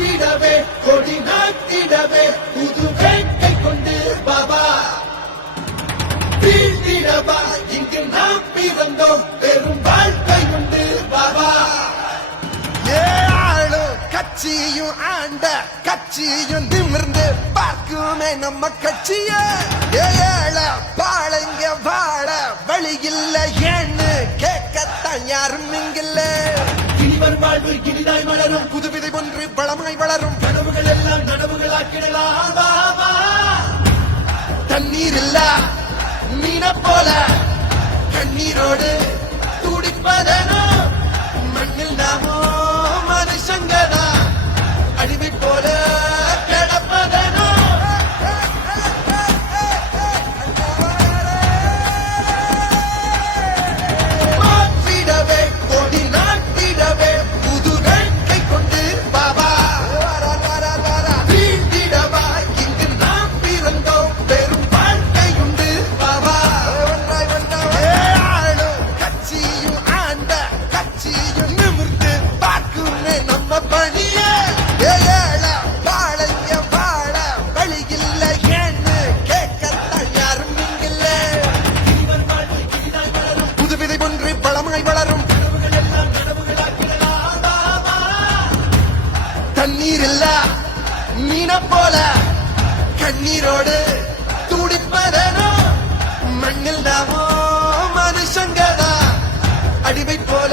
நாட்டிடவே கொடி நாட்டிடவே புது வேட்டை கொண்டு பாபா வீழ்த்திடவா இங்கு நாம் பிறந்தோம் பெரும் வாழ்க்கை உண்டு பாபா ஏழு கட்சியும் ஆண்ட கட்சியும் நிமிர்ந்து பார்க்குமே நம்ம கட்சிய. ஏழ பாழங்க வாழ வழி இல்லை ஏன்னு கேட்கத்தான் யாரும் இங்கில்லை. இனிவர் வாழ்வு இனிதாய் மலரும் புதுவிதை ஒன்று பலமாய் வளரும். கனவுகள் எல்லாம் நனவுகளாக்கிடலாம் தண்ணீர் இல்ல மீன போல. கண்ணீரோடு கண்ணீர் இல்ல மீன போல கண்ணீரோடு துடிப்பதனும் மண்ணில் நாமோ மனுஷங்கதான் அடிமை போல